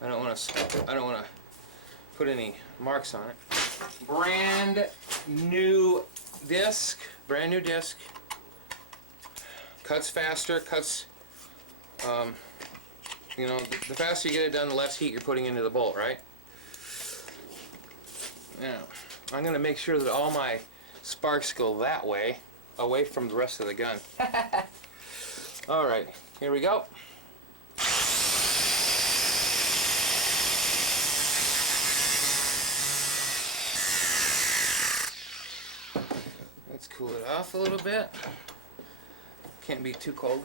I don't want to put any marks on it. Brand new disc. Cuts faster. Cuts. You know, the faster you get it done, the less heat you're putting into the bolt, right? Now, I'm going to make sure that all my sparks go that way, away from the rest of the gun. Alright, here we go. Let's cool it off a little bit. Can't be too cold.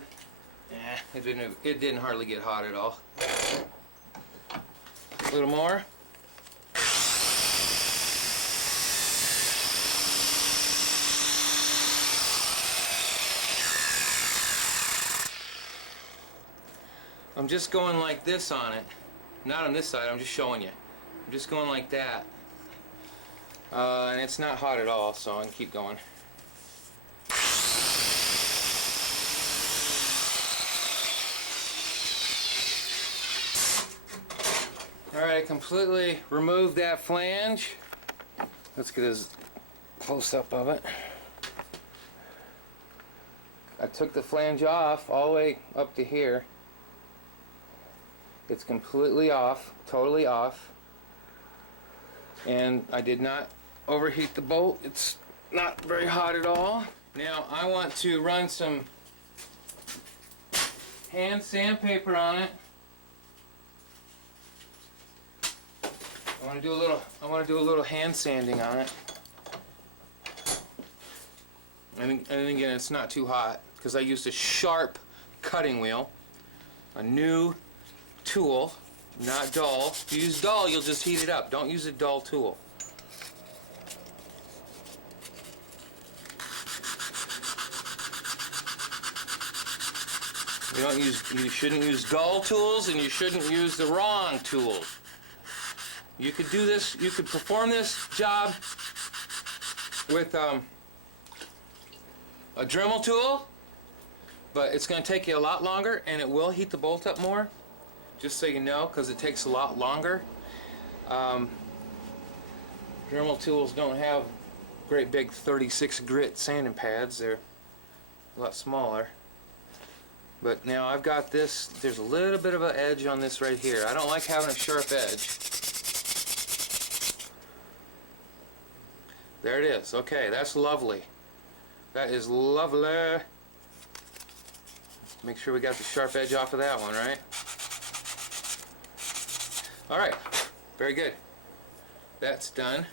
It didn't hardly get hot at all. A little more. I'm just going like this on it. Not on this side, I'm just showing you. I'm just going like that. And it's not hot at all, so I can keep going. Alright, I completely removed that flange. Let's get a close-up of it. I took the flange off all the way up to here. It's completely off, totally off. And I did not overheat the bolt. It's not very hot at all. Now I want to run some hand sandpaper on it. I want to do a little hand sanding on it. And again, it's not too hot because I used a sharp cutting wheel, a new tool, not dull. If you use dull, you'll just heat it up. Don't use a dull tool. You shouldn't use dull tools, and you shouldn't use the wrong tools. You could do this, you could perform this job with a Dremel tool, but it's going to take you a lot longer, and it will heat the bolt up more, just so you know, because it takes a lot longer. Dremel tools don't have great big 36 grit sanding pads. They're a lot smaller. But now I've got this, there's a little bit of an edge on this right here. I don't like having a sharp edge. There it is. Okay, that's lovely. That is lovely. Make sure we got the sharp edge off of that one, right? Alright, very good. That's done.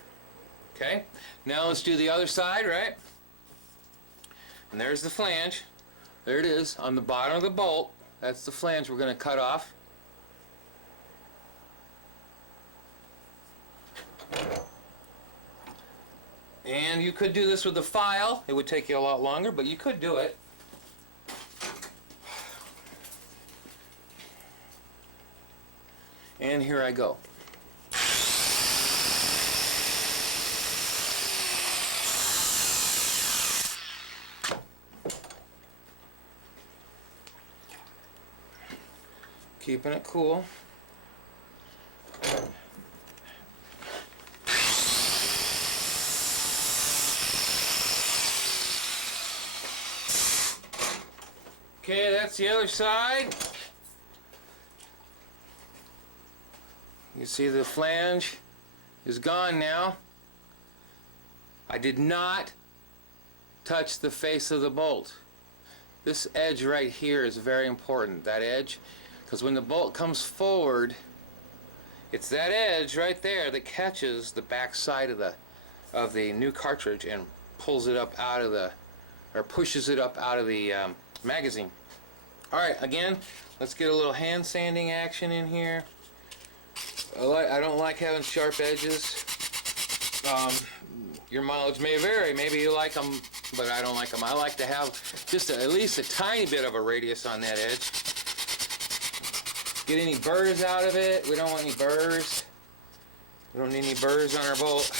Okay, now let's do the other side, right? And there's the flange. There it is on the bottom of the bolt. That's the flange we're going to cut off. And you could do this with a file. It would take you a lot longer, but you could do it. And here I go. Keeping it cool. Okay, that's the other side. You see the flange is gone now. I did not touch the face of the bolt. This edge right here is very important, that edge, because when the bolt comes forward, it's that edge right there that catches the back side of the new cartridge and pulls it up out of the, or pushes it up out of the magazine. Alright, again, let's get a little hand sanding action in here. I don't like having sharp edges. Your mileage may vary. Maybe you like them, but I don't like them. I like to have just at least a tiny bit of a radius on that edge. Get any burrs out of it. We don't want any burrs. We don't need any burrs on our bolt.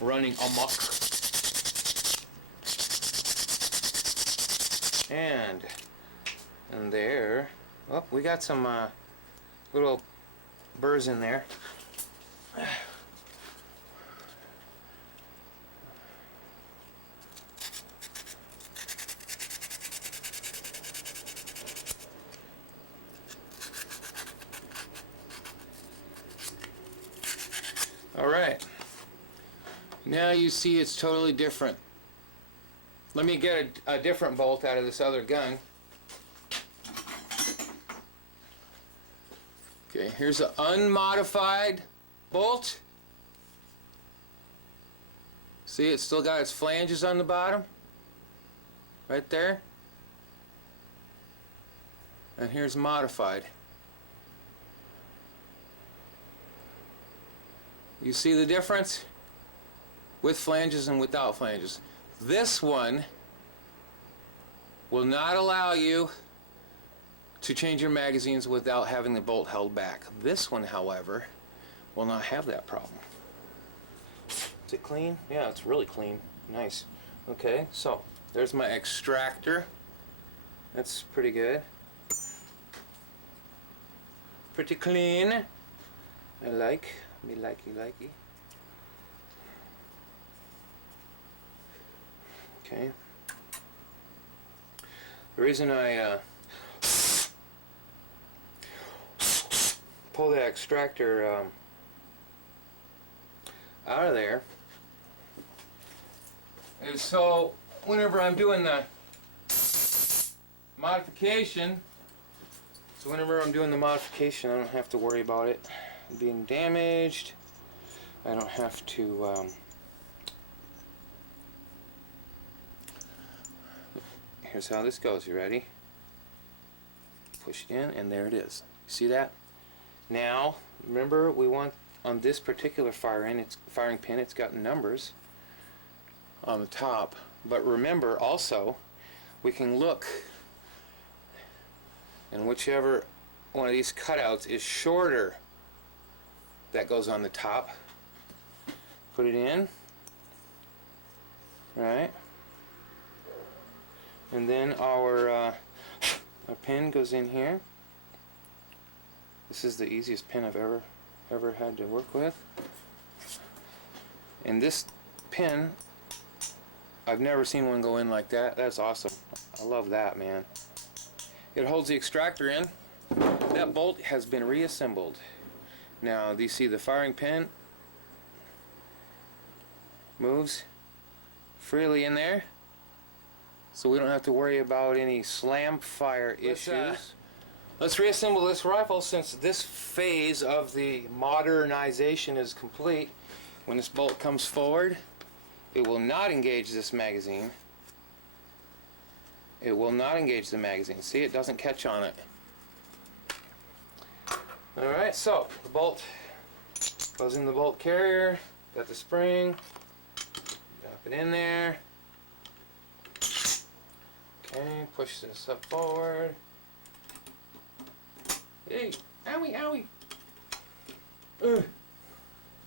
Running amok. And there Oh, we got some little burrs in there. All right. Now you see it's totally different. Let me get a different bolt out of this other gun. Okay, here's an unmodified bolt. See, it's still got its flanges on the bottom. Right there. And here's modified. You see the difference? With flanges and without flanges. This one will not allow you to change your magazines without having the bolt held back. This one, however, will not have that problem. Is it clean? Yeah, it's really clean. Nice. Okay, so there's my extractor. That's pretty good. Pretty clean. I like. Me likey. Okay. The reason I pull the extractor out of there is so whenever I'm doing the modification, I don't have to worry about it being damaged. I don't have to here's how this goes. You ready? Push it in, and there it is. See that? Now, remember, we want on this particular firing pin, it's got numbers on the top. But remember, also, we can look, and whichever one of these cutouts is shorter, that goes on the top. Put it in, right? And then our pin goes in here. This is the easiest pin I've ever had to work with. And this pin, I've never seen one go in like that. That's awesome. I love that, man. It holds the extractor in. That bolt has been reassembled. Now, do you see the firing pin moves freely in there? So we don't have to worry about any slam fire issues. Let's reassemble this rifle since this phase of the modernization is complete. When this bolt comes forward, it will not engage this magazine. It will not engage the magazine. See, it doesn't catch on it. Alright, so the bolt goes in the bolt carrier. Got the spring. Drop it in there. Okay, push this up forward. Hey, owie, owie. Ugh.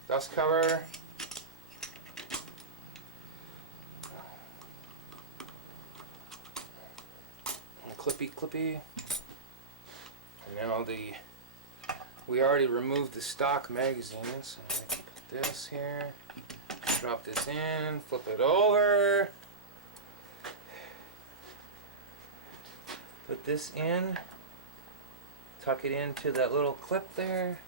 Dust cover. And clippy. And now we already removed the stock magazines. So I can put this here. Drop this in, flip it over. Put this in, tuck it into that little clip there,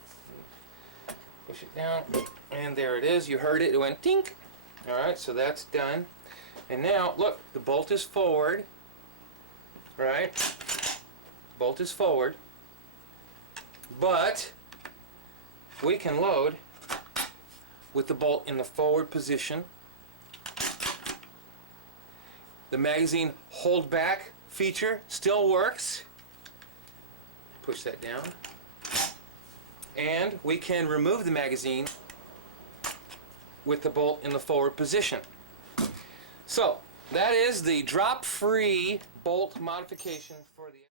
push it down, and there it is. You heard it, it went tink. Alright, so that's done. And now, look, the bolt is forward, right? Bolt is forward, but we can load with the bolt in the forward position. The magazine hold back feature still works. Push that down. And we can remove the magazine with the bolt in the forward position. So, that is the drop-free bolt modification for the